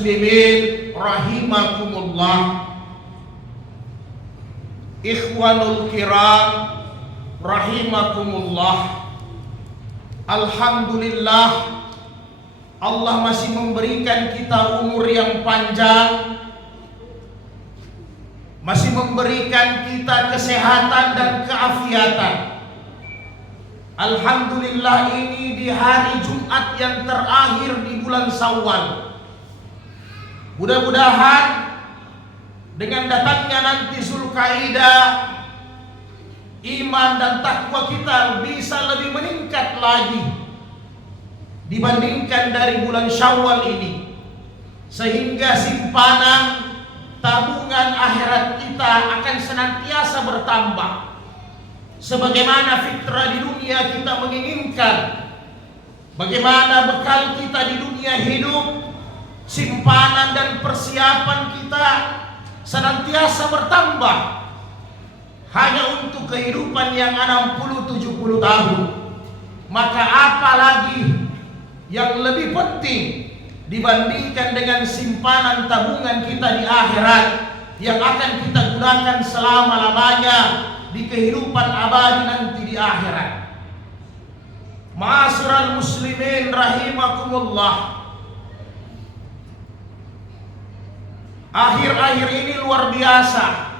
muslimin rahimakumullah, ikhwanul kiram rahimakumullah. Alhamdulillah, Allah masih memberikan kita umur yang panjang, masih memberikan kita kesehatan dan keafiatan. Alhamdulillah, ini di hari Jumat yang terakhir di bulan Syawal. Mudah-mudahan dengan datangnya nanti Zulkaidah, iman dan takwa kita bisa lebih meningkat lagi dibandingkan dari bulan Syawal ini, sehingga simpanan tabungan akhirat kita akan senantiasa bertambah. Sebagaimana fitrah di dunia kita menginginkan, bagaimana bekal kita di dunia hidup, simpanan dan persiapan kita senantiasa bertambah hanya untuk kehidupan yang 60-70 tahun. Maka apalagi yang lebih penting dibandingkan dengan simpanan tabungan kita di akhirat yang akan kita gunakan selama-lamanya di kehidupan abadi nanti di akhirat. Ma'asyiral muslimin rahimakumullah, akhir-akhir ini luar biasa.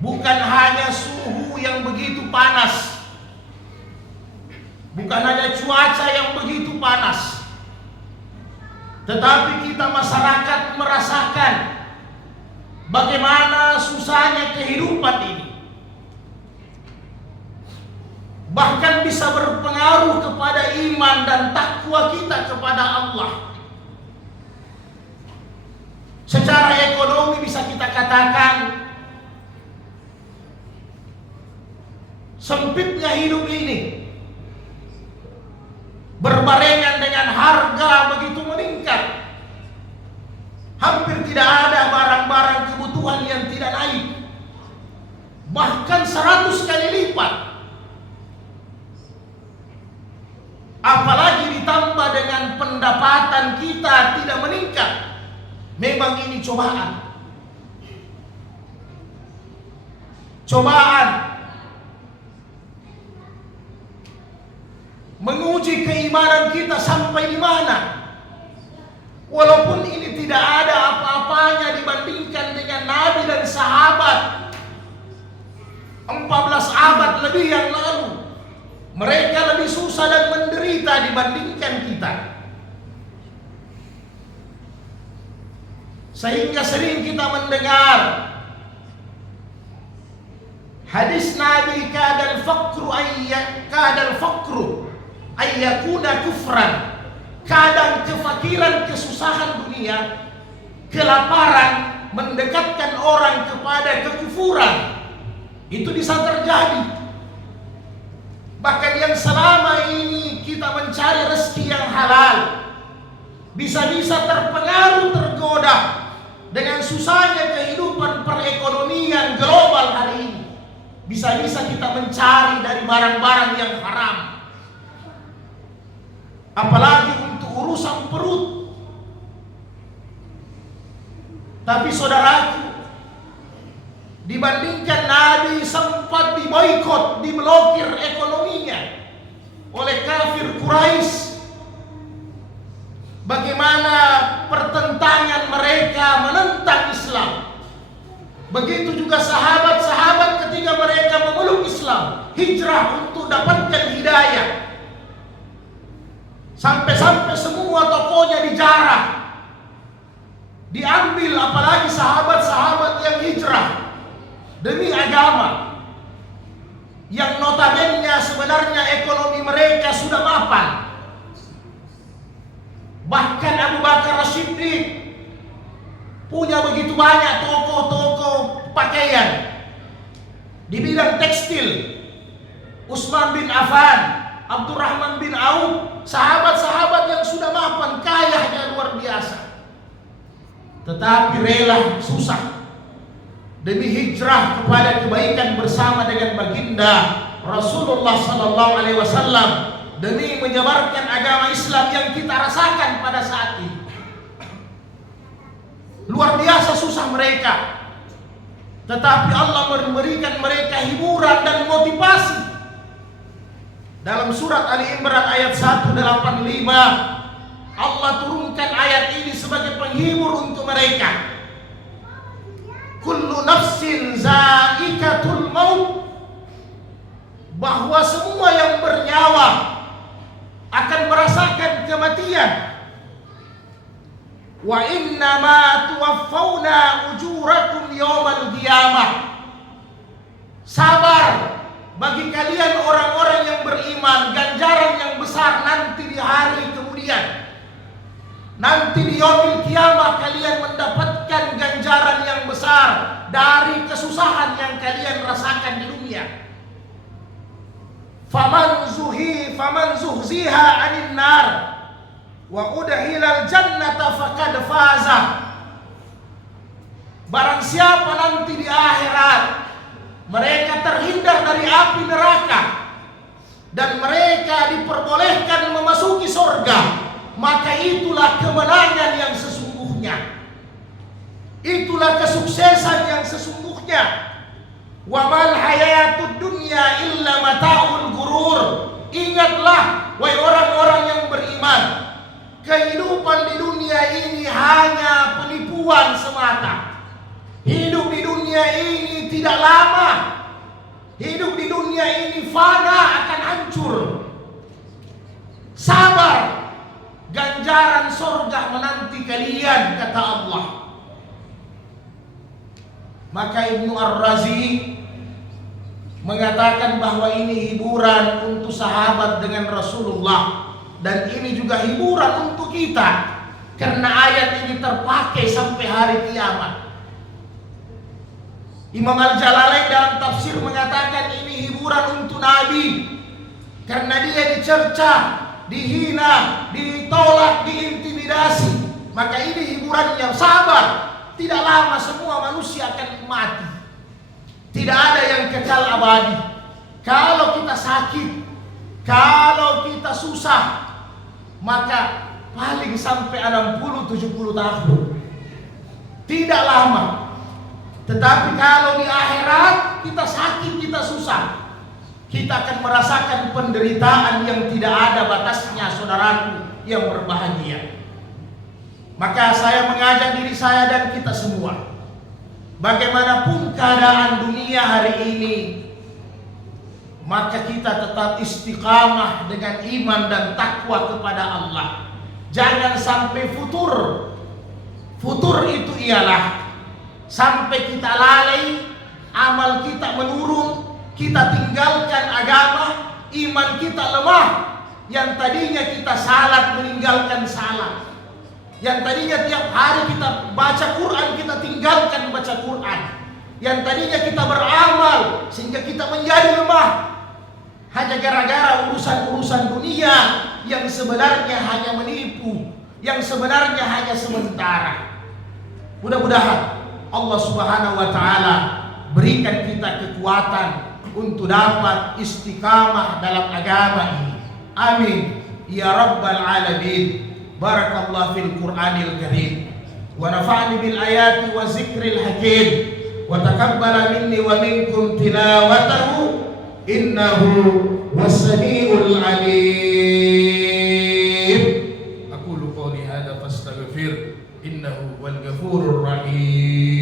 Bukan hanya suhu yang begitu panas, bukan hanya cuaca yang begitu panas, tetapi kita masyarakat merasakan bagaimana susahnya kehidupan ini. Bahkan bisa berpengaruh kepada iman dan takwa kita kepada Allah. Secara ekonomi bisa kita katakan sempitnya hidup ini berbarengan dengan harga begitu meningkat. Hampir tidak ada barang-barang kebutuhan yang tidak naik, bahkan 100 kali lipat. Apalagi ditambah dengan pendapatan kita tidak meningkat. Memang ini cobaan. Cobaan menguji keimanan kita sampai di mana. Walaupun ini tidak ada apa-apanya dibandingkan dengan Nabi dan sahabat 14 abad lebih yang lalu. Mereka lebih susah dan menderita dibandingkan kita. Sehingga sering kita mendengar hadis Nabi, kadal fakru ayyakuna kufran. Kadang kefakiran, kesusahan dunia, kelaparan mendekatkan orang kepada kekufuran. Itu bisa terjadi. Bahkan yang selama ini kita mencari rezeki yang halal, bisa-bisa terpengaruh, tergoda dengan susahnya kehidupan perekonomian global hari ini. Bisa-bisa kita mencari dari barang-barang yang haram. Apalagi untuk urusan perut. Tapi saudaraku, dibandingkan Nabi sempat diboikot, diblokir ekonominya oleh kafir Quraisy, bagaimana pertentangan mereka menentang Islam. Begitu juga sahabat-sahabat ketika mereka memeluk Islam, hijrah untuk dapatkan hidayah. Sampai-sampai semua tokonya dijarah, diambil, apalagi sahabat-sahabat yang hijrah demi agama, yang notabene sebenarnya ekonomi mereka sudah mapan. Bahkan Abu Bakar As-Siddiq punya begitu banyak toko-toko pakaian di bidang tekstil. Utsman bin Affan, Abdurrahman bin Auf, sahabat-sahabat yang sudah mapan, kayanya luar biasa, tetapi rela susah demi hijrah kepada kebaikan bersama dengan baginda Rasulullah sallallahu alaihi wasallam, demi menyebarkan agama Islam yang kita rasakan pada saat ini. susah mereka. Tetapi Allah memberikan mereka hiburan dan motivasi. Dalam surat Ali Imran ayat 185, Allah turunkan ayat ini sebagai penghibur untuk mereka. Kullu nafsin za'iqatul maut, bahwa semua yang bernyawa akan merasakan kematian. Wa innama tuwaffawna ujurakum yawmal qiyamah. Sabar bagi kalian orang-orang yang beriman, ganjaran yang besar nanti di hari kemudian. Nanti di yaumil qiyamah kalian mendapatkan ganjaran yang besar dari kesusahan yang kalian rasakan di dunia. Faman zuhziha 'anil nar wa udkhilal jannata faqad faza. Barang siapa nanti di akhirat mereka terhindar dari api neraka dan mereka diperbolehkan memasuki surga, maka itulah kemenangan yang sesungguhnya. Itulah kesuksesan yang sesungguhnya. Wa mal hayatud dunya illa mata'ul gurur. Ingatlah wahai orang-orang yang beriman, kehidupan di dunia ini hanya penipuan semata. Hidup di dunia ini tidak lama. Hidup di dunia ini fana, akan hancur. Sabar, ganjaran surga menanti kalian, kata Allah. Maka Ibnu Ar-Razi mengatakan bahwa ini hiburan untuk sahabat dengan Rasulullah, dan ini juga hiburan untuk kita, karena ayat ini terpakai sampai hari kiamat. Imam Al-Jalalain dalam tafsir mengatakan ini hiburan untuk Nabi, karena dia dicerca, dihina, ditolak, diintimidasi. Maka ini hiburannya. Sabar, tidak lama semua manusia akan mati. Tidak ada yang kekal abadi. Kalau kita sakit, kalau kita susah, maka paling sampai 60-70 tahun. Tidak lama. Tetapi kalau di akhirat kita sakit, kita susah, kita akan merasakan penderitaan yang tidak ada batasnya, saudaraku yang berbahagia. Maka saya mengajak diri saya dan kita semua, bagaimanapun keadaan dunia hari ini, maka kita tetap istiqamah dengan iman dan takwa kepada Allah. Jangan sampai futur. Futur itu ialah sampai kita lalai, amal kita menurun, kita tinggalkan agama, iman kita lemah. Yang tadinya kita salat meninggalkan salat, yang tadinya tiap hari kita baca Quran, kita tinggalkan baca Quran, yang tadinya kita beramal sehingga kita menjadi lemah, hanya gara-gara urusan-urusan dunia yang sebenarnya hanya menipu, yang sebenarnya hanya sementara. Mudah-mudahan Allah Subhanahu wa taala berikan kita kekuatan untuk dapat istiqamah dalam agama ini. Amin ya rabbal alamin. Barakallahu fil Qur'anil Karim wa nafa'ani bil ayati wa zikril hakim wa taqabbala minni wa minkum tilawatahu innahu was-sami'ul alim. Aqulu qawli hadza fastaghfir innahu wal ghafurur rahim.